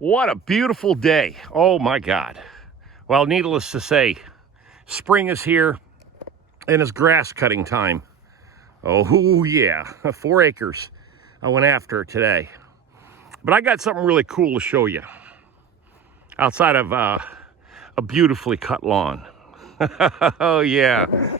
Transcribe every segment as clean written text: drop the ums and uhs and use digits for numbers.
What a beautiful day. Oh my God. Well, needless to say, spring is here and it's grass cutting time. Oh yeah, 4 acres I went after today. But I got something really cool to show you outside of a beautifully cut lawn. Oh yeah.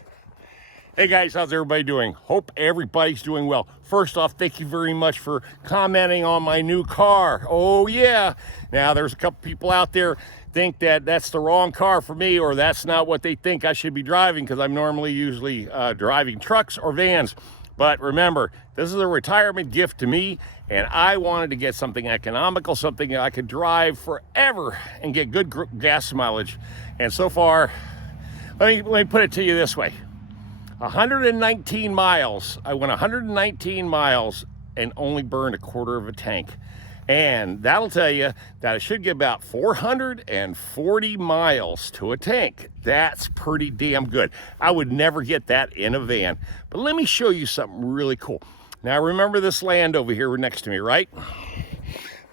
Hey guys, how's everybody doing? Hope everybody's doing well. First off, thank you very much for commenting on my new car. Oh yeah. Now there's a couple people out there think that that's the wrong car for me, or that's not what they think I should be driving, because I'm usually driving trucks or vans. But remember, this is a retirement gift to me, and I wanted to get something economical, something that I could drive forever and get good gas mileage. And so far, let me put it to you this way. 119 miles. I went 119 miles and only burned a quarter of a tank. And that'll tell you that I should get about 440 miles to a tank. That's pretty damn good. I would never get that in a van. But let me show you something really cool. Now remember this land over here next to me, right?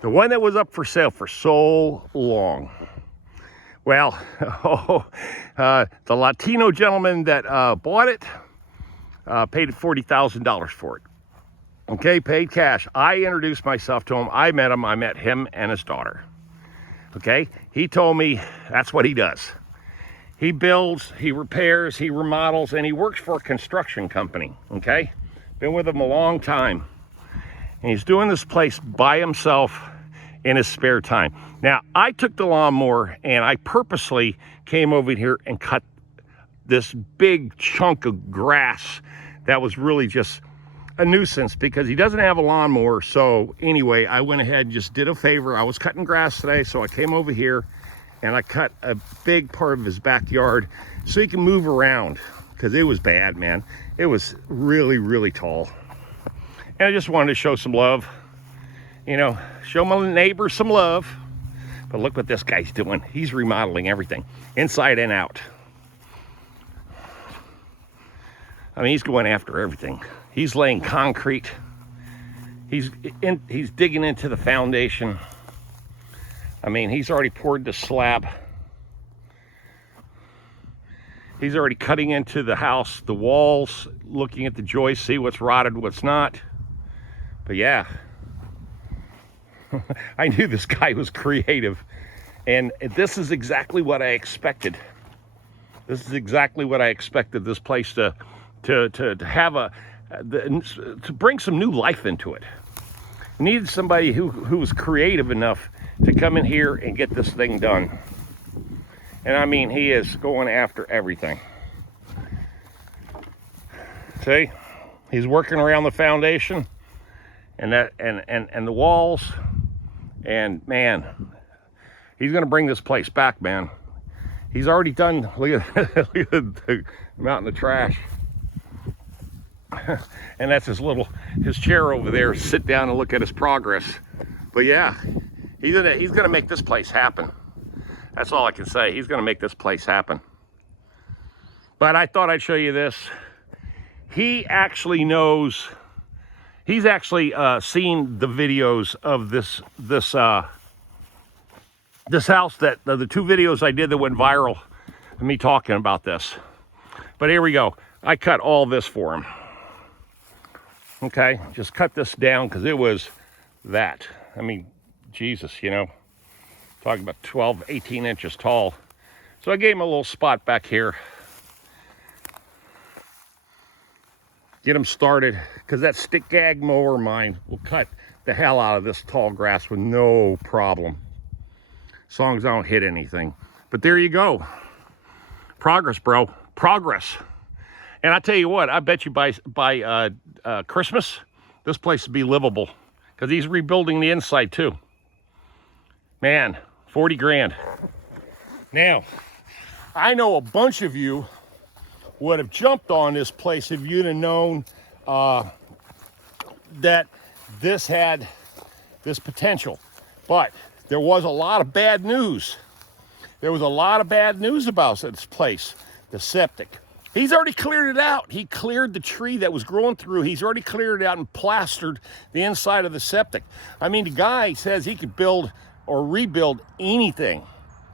The one that was up for sale for so long. Well, the Latino gentleman that bought it paid $40,000 for it. Okay, paid cash. I introduced myself to him. I met him. I met him and his daughter. Okay, he told me that's what he does. He builds, he repairs, he remodels, and he works for a construction company. Okay, been with him a long time. And he's doing this place by himself in his spare time. Now, I took the lawnmower and I purposely came over here and cut this big chunk of grass that was really just a nuisance because he doesn't have a lawnmower. So anyway, I went ahead and just did a favor. I was cutting grass today, so I came over here and I cut a big part of his backyard so he can move around, because it was bad, man. It was really, really tall. And I just wanted to show some love. You know, show my neighbors some love. But look what this guy's doing. He's remodeling everything, inside and out. I mean, he's going after everything. He's laying concrete. He's digging into the foundation. I mean, he's already poured the slab. He's already cutting into the house, the walls, looking at the joists, see what's rotted, what's not. But yeah. I knew this guy was creative, and this is exactly what I expected. This is exactly what I expected this place to have to bring some new life into it. I needed somebody who was creative enough to come in here and get this thing done. And I mean, he is going after everything. See, he's working around the foundation and the walls. And man, he's gonna bring this place back, man. He's already done. Look at the amount in the trash. And that's his chair over there. Sit down and look at his progress. But yeah, he's gonna make this place happen. That's all I can say. He's gonna make this place happen. But I thought I'd show you this. He actually knows. He's actually seen the videos of this house, that the 2 videos I did that went viral, of me talking about this. But here we go. I cut all this for him. Okay, just cut this down because it was that. I mean, Jesus, you know, talking about 12, 18 inches tall. So I gave him a little spot back here. Get him started, because that stick gag mower of mine will cut the hell out of this tall grass with no problem, as long as I don't hit anything. But there you go. Progress, bro. Progress. And I tell you what, I bet you by Christmas, this place will be livable, because he's rebuilding the inside too. Man, 40 grand. Now, I know a bunch of you would have jumped on this place if you'd have known that this had this potential. But there was a lot of bad news. There was a lot of bad news about this place, the septic. He's already cleared it out. He cleared the tree that was growing through. He's already cleared it out and plastered the inside of the septic. I mean, the guy says he could build or rebuild anything.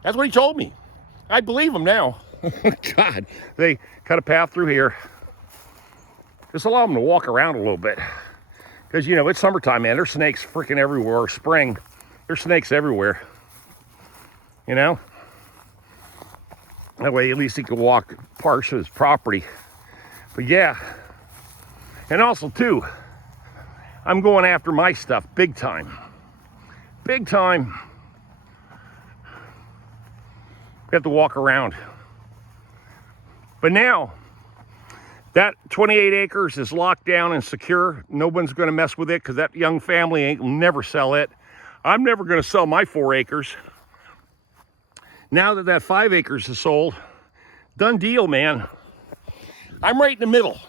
That's what he told me. I believe him now. God, they cut a path through here. Just allow them to walk around a little bit. Because, you know, it's summertime, man. There's snakes freaking everywhere. Or spring, there's snakes everywhere. You know? That way, at least he could walk parts of his property. But yeah. And also, too, I'm going after my stuff big time. Big time. We have to walk around. But now, that 28 acres is locked down and secure. No one's going to mess with it because that young family ain't never sell it. I'm never going to sell my 4 acres. Now that 5 acres is sold, done deal, man. I'm right in the middle.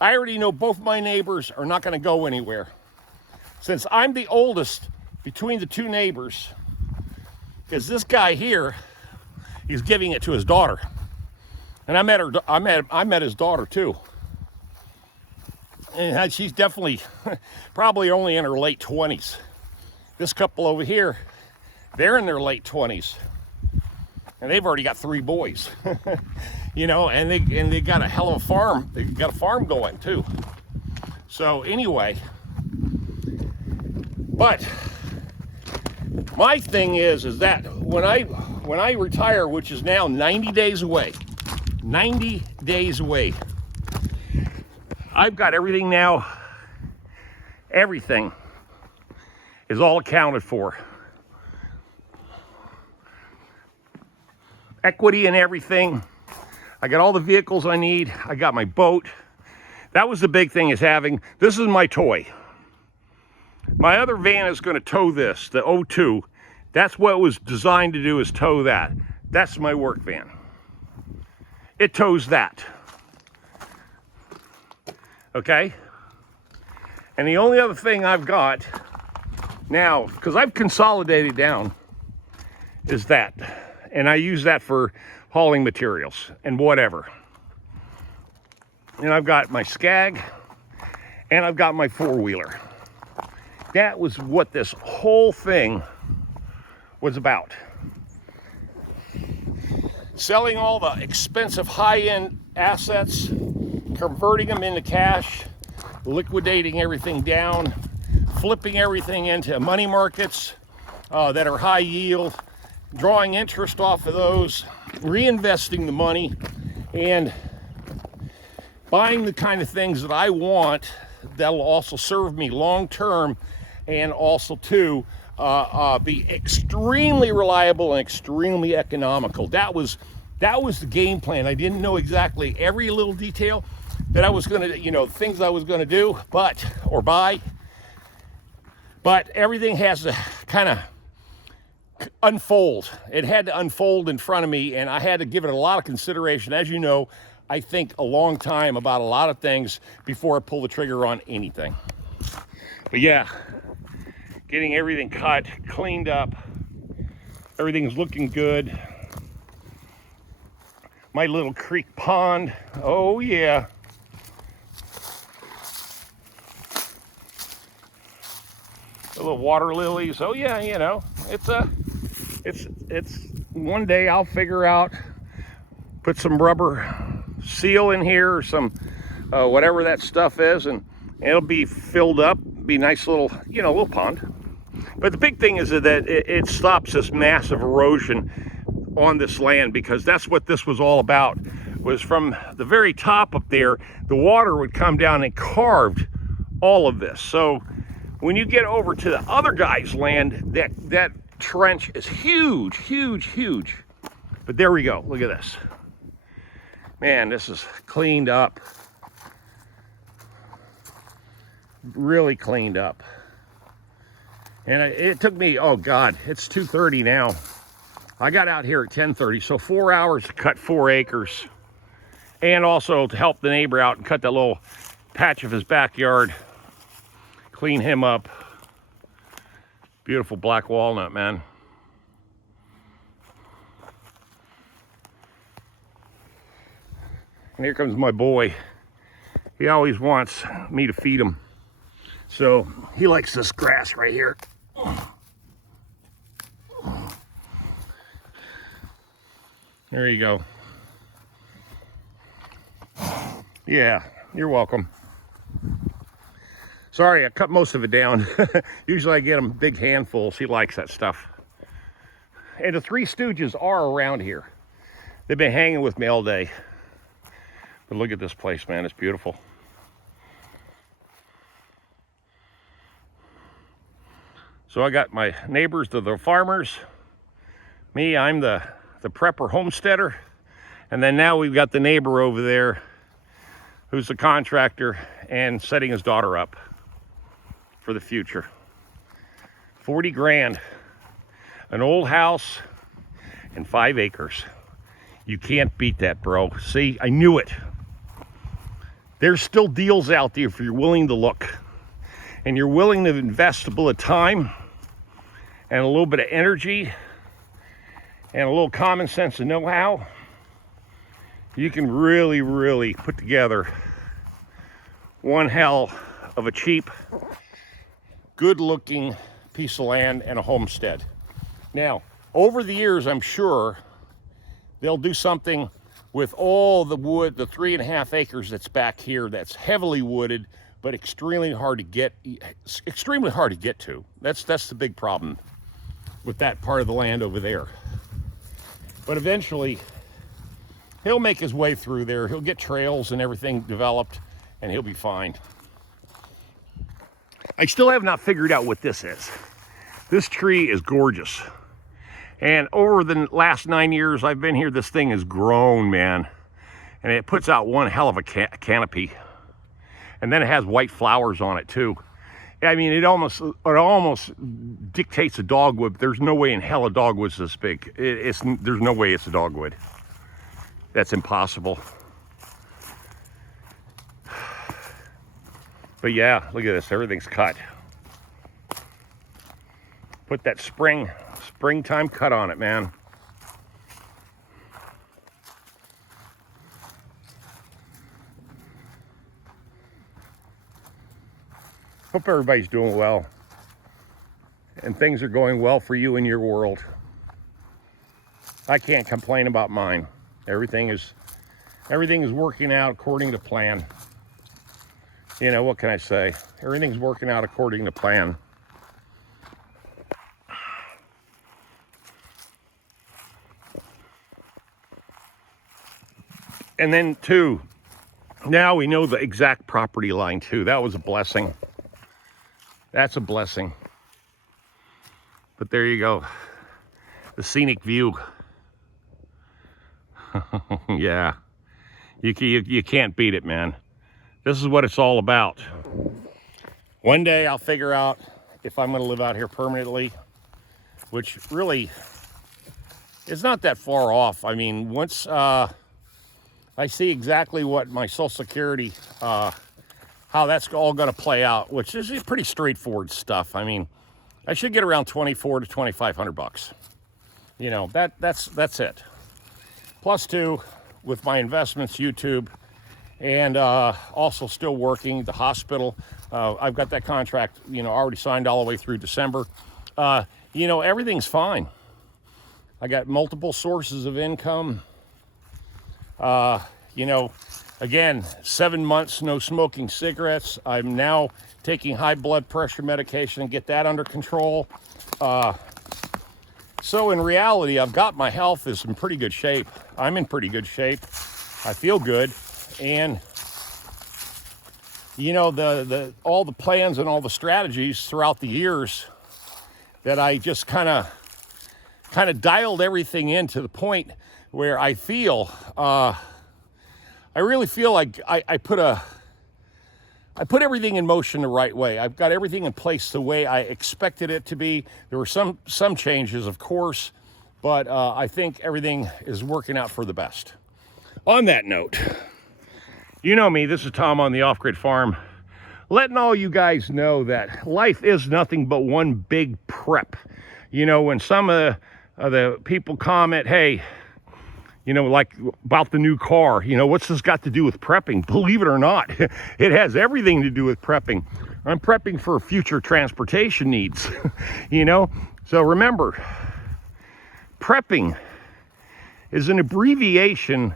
I already know both my neighbors are not going to go anywhere. Since I'm the oldest between the 2 neighbors, because this guy here, he's giving it to his daughter. And I met his daughter too. And she's definitely probably only in her late 20s. This couple over here, they're in their late 20s. And they've already got 3 boys. You know, and they got a hell of a farm. They got a farm going too. So anyway, but my thing is that when I retire, which is now 90 days away, 90 days away. I've got everything now. Everything is all accounted for. Equity and everything. I got all the vehicles I need. I got my boat. That was the big thing, is having, this is my toy. My other van is going to tow this, the O2. That's what it was designed to do, is tow that. That's my work van. It tows that. Okay? And the only other thing I've got now, because I've consolidated down, is that. And I use that for hauling materials and whatever. And I've got my Skag, and I've got my 4-wheeler. That was what this whole thing was about. Selling all the expensive high-end assets, converting them into cash, liquidating everything down, flipping everything into money markets that are high yield, drawing interest off of those, reinvesting the money, and buying the kind of things that I want that'll also serve me long term, and also too be extremely reliable and extremely economical. That was the game plan. I didn't know exactly every little detail that I was going to, you know, things I was going to do, or buy. But everything has to kind of unfold. It had to unfold in front of me, and I had to give it a lot of consideration. As you know, I think a long time about a lot of things before I pull the trigger on anything. But yeah, getting everything cut, cleaned up. Everything's looking good. My little creek pond, oh yeah. The little water lilies, oh yeah, you know, it's one day I'll figure out, put some rubber seal in here or some whatever that stuff is, and it'll be filled up, be a nice little, you know, little pond. But the big thing is that it stops this massive erosion on this land, because that's what this was all about, was from the very top up there, the water would come down and carved all of this. So when you get over to the other guy's land, that trench is huge, huge, huge. But there we go, look at this. Man, this is cleaned up. Really cleaned up. And it took me, oh God, it's 2:30 now. I got out here at 10:30, so 4 hours to cut 4 acres. And also to help the neighbor out and cut that little patch of his backyard. Clean him up. Beautiful black walnut, man. And here comes my boy. He always wants me to feed him. So he likes this grass right here. There you go. Yeah, you're welcome. Sorry, I cut most of it down. Usually I get them big handfuls. She likes that stuff. And the Three Stooges are around here. They've been hanging with me all day. But look at this place, man. It's beautiful. So I got my neighbors, the farmers. Me, I'm the prepper homesteader. And then now we've got the neighbor over there who's the contractor and setting his daughter up for the future. 40 grand, an old house and 5 acres. You can't beat that, bro. See, I knew it. There's still deals out there if you're willing to look. And you're willing to invest a little time and a little bit of energy and a little common sense and know-how. You can really, really put together one hell of a cheap, good-looking piece of land and a homestead. Now, over the years, I'm sure they'll do something with all the wood, the 3.5 acres that's back here that's heavily wooded, but extremely hard to get to. That's the big problem with that part of the land over there. But eventually, he'll make his way through there. He'll get trails and everything developed, and he'll be fine. I still have not figured out what this is. This tree is gorgeous. And over the last 9 years I've been here, this thing has grown, man. And it puts out one hell of a canopy. And then it has white flowers on it too. I mean, it almost dictates a dogwood. There's no way in hell a dogwood's this big. There's no way it's a dogwood. That's impossible. But yeah, look at this, everything's cut. Put that springtime cut on it, man. Hope everybody's doing well and things are going well for you in your world. I can't complain about mine. Everything is working out according to plan. You know, what can I say? Everything's working out according to plan. And then too, now we know the exact property line too. That was a blessing. That's a blessing. But there you go. The scenic view. Yeah. You can't beat it, man. This is what it's all about. One day I'll figure out if I'm going to live out here permanently, which really is not that far off. I mean, once I see exactly what my Social Security, how that's all going to play out, which is pretty straightforward stuff. I mean, I should get around $2,400 to $2,500. You know, that's it. Plus two, with my investments, YouTube, and also still working the hospital. I've got that contract, you know, already signed all the way through December. You know, everything's fine. I got multiple sources of income. You know, again, 7 months no smoking cigarettes. I'm now taking high blood pressure medication and get that under control. So in reality, I've got my health is in pretty good shape. I'm in pretty good shape. I feel good. And you know, all the plans and all the strategies throughout the years that I just kind of dialed everything in to the point where I feel, I really feel like I put everything in motion the right way. I've got everything in place the way I expected it to be. There were some changes, of course, but I think everything is working out for the best. On that note, you know me, this is Tom on the Off-Grid Farm, letting all you guys know that life is nothing but one big prep. You know, when some of the people comment, hey, you know, like about the new car, you know, what's this got to do with prepping? Believe it or not, it has everything to do with prepping. I'm prepping for future transportation needs, you know? So remember, prepping is an abbreviation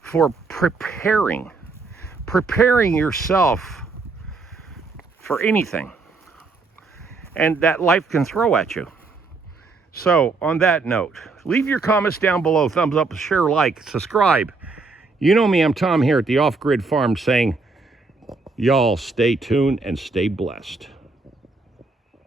for preparing yourself for anything, and that life can throw at you. So on that note, leave your comments down below, thumbs up, share, like, subscribe. You know me, I'm Tom here at the Off Grid Farm saying, y'all stay tuned and stay blessed.